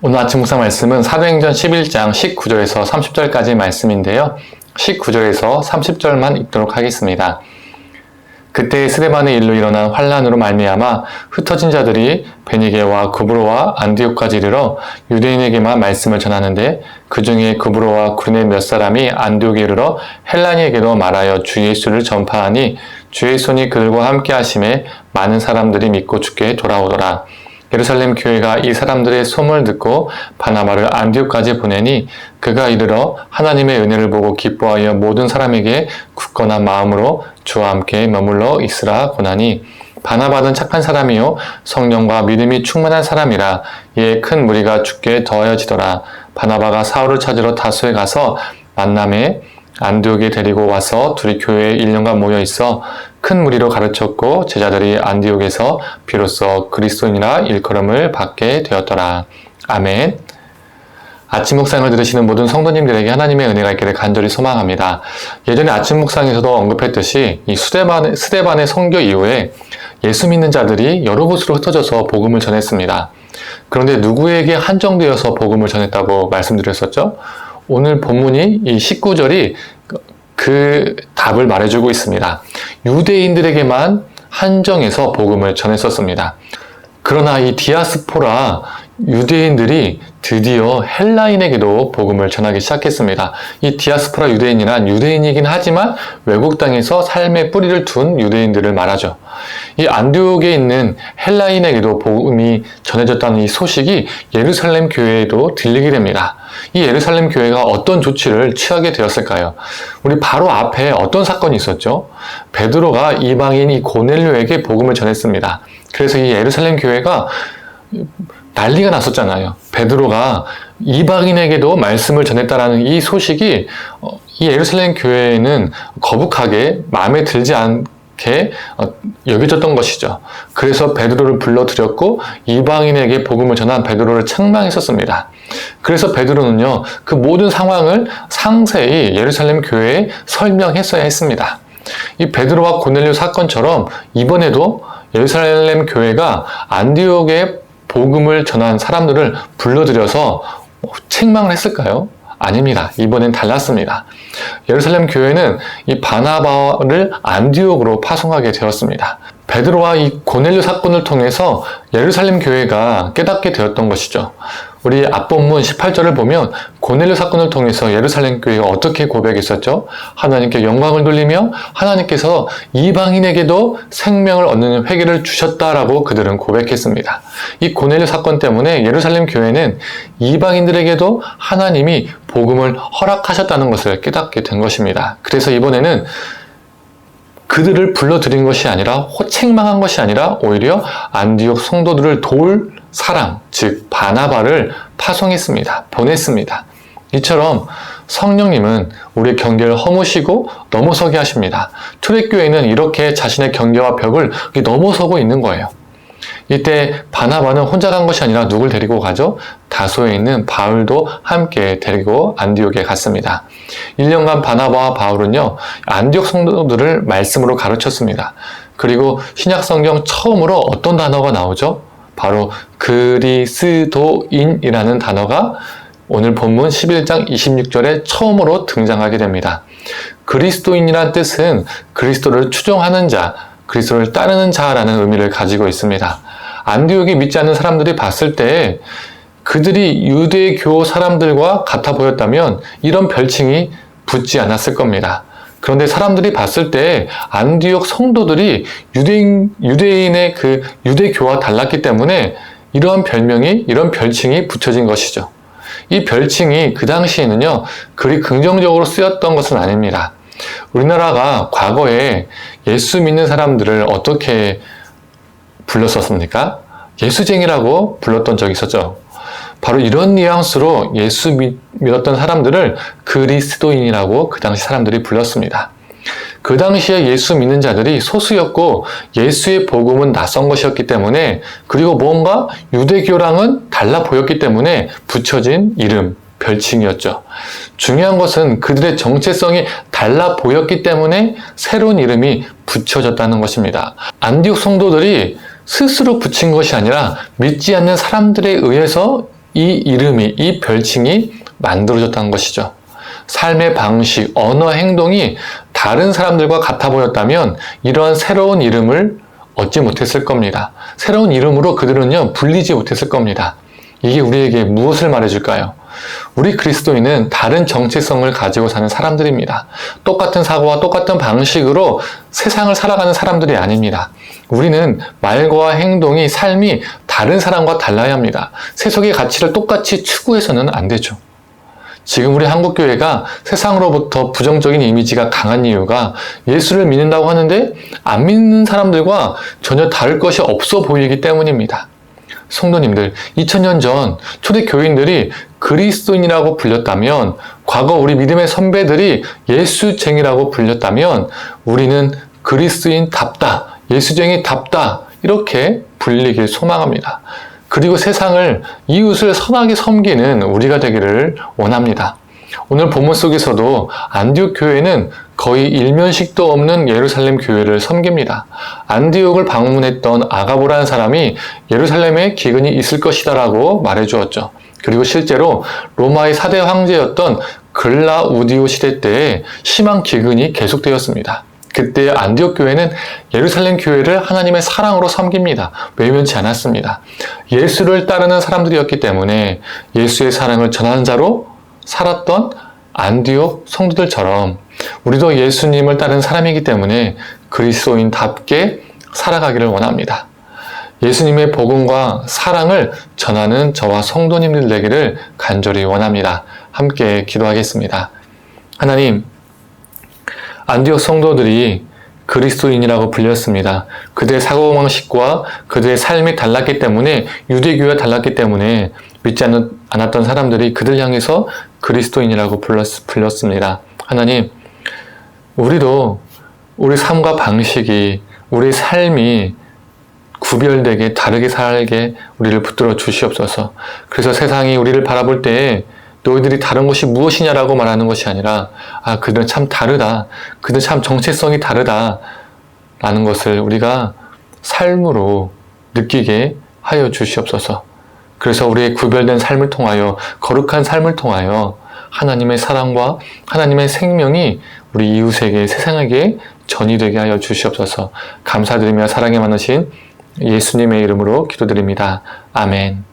오늘 아침 묵상 말씀은 사도행전 11장 19절에서 30절까지 말씀인데요. 19절에서 30절만 읽도록 하겠습니다. 그때 스데반의 일로 일어난 환란으로 말미암아 흩어진 자들이 베니게와 구브로와 안디옥까지 이르러 유대인에게만 말씀을 전하는데 그 중에 구브로와 구르네 몇 사람이 안디옥에 이르러 헬라인에게도 말하여 주 예수를 전파하니 주의 손이 그들과 함께 하심에 많은 사람들이 믿고 주께 돌아오더라. 예루살렘 교회가 이 사람들의 소문을 듣고 바나바를 안디옥까지 보내니 그가 이르러 하나님의 은혜를 보고 기뻐하여 모든 사람에게 굳건한 마음으로 주와 함께 머물러 있으라 고나니 바나바는 착한 사람이요 성령과 믿음이 충만한 사람이라 이에 큰 무리가 주께 더하여지더라. 바나바가 사울을 찾으러 다소에 가서 만남에 안디옥에 데리고 와서 둘이 교회에 1년간 모여 있어 큰 무리로 가르쳤고 제자들이 안디옥에서 비로소 그리스도인이라 일컬음을 받게 되었더라. 아멘. 아침 묵상을 들으시는 모든 성도님들에게 하나님의 은혜가 있기를 간절히 소망합니다. 예전에 아침 묵상에서도 언급했듯이 이 스데반의 선교 이후에 예수 믿는 자들이 여러 곳으로 흩어져서 복음을 전했습니다. 그런데 누구에게 한정되어서 복음을 전했다고 말씀드렸었죠? 오늘 본문이 이 19절이 그 답을 말해주고 있습니다. 유대인들에게만 한정해서 복음을 전했었습니다. 그러나 이 디아스포라 유대인들이 드디어 헬라인에게도 복음을 전하기 시작했습니다. 이 디아스포라 유대인이란 유대인이긴 하지만 외국 땅에서 삶의 뿌리를 둔 유대인들을 말하죠. 이 안디옥에 있는 헬라인에게도 복음이 전해졌다는 이 소식이 예루살렘 교회에도 들리게 됩니다. 이 예루살렘 교회가 어떤 조치를 취하게 되었을까요? 우리 바로 앞에 어떤 사건이 있었죠? 베드로가 이방인 이 고넬료에게 복음을 전했습니다. 그래서 이 예루살렘 교회가 난리가 났었잖아요. 베드로가 이방인에게도 말씀을 전했다라는 이 소식이 이 예루살렘 교회에는 거북하게 마음에 들지 않게 여겨졌던 것이죠. 그래서 베드로를 불러들였고 이방인에게 복음을 전한 베드로를 책망했었습니다. 그래서 베드로는요, 그 모든 상황을 상세히 예루살렘 교회에 설명했어야 했습니다. 이 베드로와 고넬료 사건처럼 이번에도 예루살렘 교회가 안디옥에 복음을 전한 사람들을 불러들여서 책망을 했을까요? 아닙니다. 이번엔 달랐습니다. 예루살렘 교회는 이 바나바를 안디옥으로 파송하게 되었습니다. 베드로와 이 고넬료 사건을 통해서 예루살렘 교회가 깨닫게 되었던 것이죠. 우리 앞본문 18절을 보면 고넬료 사건을 통해서 예루살렘 교회가 어떻게 고백했었죠? 하나님께 영광을 돌리며 하나님께서 이방인에게도 생명을 얻는 회개를 주셨다라고 그들은 고백했습니다. 이 고넬료 사건 때문에 예루살렘 교회는 이방인들에게도 하나님이 복음을 허락하셨다는 것을 깨닫게 된 것입니다. 그래서 이번에는 그들을 불러들인 것이 아니라 책망한 것이 아니라 오히려 안디옥 성도들을 도울 사람, 즉 바나바를 파송했습니다. 보냈습니다. 이처럼 성령님은 우리의 경계를 허무시고 넘어서게 하십니다. 초대교회는 이렇게 자신의 경계와 벽을 넘어서고 있는 거예요. 이때 바나바는 혼자 간 것이 아니라 누굴 데리고 가죠? 다소에 있는 바울도 함께 데리고 안디옥에 갔습니다. 1년간 바나바와 바울은요, 안디옥 성도들을 말씀으로 가르쳤습니다. 그리고 신약성경 처음으로 어떤 단어가 나오죠? 바로 그리스도인이라는 단어가 오늘 본문 11장 26절에 처음으로 등장하게 됩니다. 그리스도인이란 뜻은 그리스도를 추종하는 자, 그리스도를 따르는 자라는 의미를 가지고 있습니다. 안디옥에 믿지 않는 사람들이 봤을 때 그들이 유대교 사람들과 같아 보였다면 이런 별칭이 붙지 않았을 겁니다. 그런데 사람들이 봤을 때 안디옥 성도들이 유대인의 그 유대교와 달랐기 때문에 이러한 이런 별칭이 붙여진 것이죠. 이 별칭이 그 당시에는요, 그리 긍정적으로 쓰였던 것은 아닙니다. 우리나라가 과거에 예수 믿는 사람들을 어떻게 불렀었습니까? 예수쟁이라고 불렀던 적이 있었죠. 바로 이런 뉘앙스로 예수 믿었던 사람들을 그리스도인이라고 그 당시 사람들이 불렀습니다. 그 당시에 예수 믿는 자들이 소수였고 예수의 복음은 낯선 것이었기 때문에, 그리고 뭔가 유대교랑은 달라 보였기 때문에 붙여진 이름, 별칭이었죠. 중요한 것은 그들의 정체성이 달라 보였기 때문에 새로운 이름이 붙여졌다는 것입니다. 안디옥 성도들이 스스로 붙인 것이 아니라 믿지 않는 사람들에 의해서 이 이름이, 이 별칭이 만들어졌다는 것이죠. 삶의 방식, 언어, 행동이 다른 사람들과 같아 보였다면 이러한 새로운 이름을 얻지 못했을 겁니다. 새로운 이름으로 그들은요, 불리지 못했을 겁니다. 이게 우리에게 무엇을 말해줄까요? 우리 그리스도인은 다른 정체성을 가지고 사는 사람들입니다. 똑같은 사고와 똑같은 방식으로 세상을 살아가는 사람들이 아닙니다. 우리는 말과 행동이, 삶이 다른 사람과 달라야 합니다. 세속의 가치를 똑같이 추구해서는 안 되죠. 지금 우리 한국교회가 세상으로부터 부정적인 이미지가 강한 이유가 예수를 믿는다고 하는데 안 믿는 사람들과 전혀 다를 것이 없어 보이기 때문입니다. 성도님들, 2000년 전 초대교인들이 그리스도인이라고 불렸다면, 과거 우리 믿음의 선배들이 예수쟁이라고 불렸다면 우리는 그리스도인답다, 예수쟁이답다 이렇게 불리길 소망합니다. 그리고 세상을, 이웃을 선하게 섬기는 우리가 되기를 원합니다. 오늘 본문 속에서도 안디옥 교회는 거의 일면식도 없는 예루살렘 교회를 섬깁니다. 안디옥을 방문했던 아가보라는 사람이 예루살렘에 기근이 있을 것이다 라고 말해주었죠. 그리고 실제로 로마의 4대 황제였던 글라우디오 시대 때에 심한 기근이 계속되었습니다. 그때 안디옥 교회는 예루살렘 교회를 하나님의 사랑으로 섬깁니다. 외면치 않았습니다. 예수를 따르는 사람들이었기 때문에 예수의 사랑을 전하는 자로 살았던 안디옥 성도들처럼 우리도 예수님을 따르는 사람이기 때문에 그리스도인답게 살아가기를 원합니다. 예수님의 복음과 사랑을 전하는 저와 성도님들 되기를 간절히 원합니다. 함께 기도하겠습니다. 하나님, 안디옥 성도들이 그리스도인이라고 불렸습니다. 그들의 사고방식과 그들의 삶이 달랐기 때문에, 유대교회가 달랐기 때문에 믿지 않았던 사람들이 그들 향해서 그리스도인이라고 불렀습니다. 하나님, 우리도 우리 삶과 방식이, 우리 삶이 구별되게 다르게 살게 우리를 붙들어 주시옵소서. 그래서 세상이 우리를 바라볼 때에 너희들이 다른 것이 무엇이냐라고 말하는 것이 아니라, 아, 그들은 참 다르다, 그들은 참 정체성이 다르다 라는 것을 우리가 삶으로 느끼게 하여 주시옵소서. 그래서 우리의 구별된 삶을 통하여, 거룩한 삶을 통하여 하나님의 사랑과 하나님의 생명이 우리 이웃에게, 세상에게 전이되게 하여 주시옵소서. 감사드리며 사랑에 많으신 예수님의 이름으로 기도드립니다. 아멘.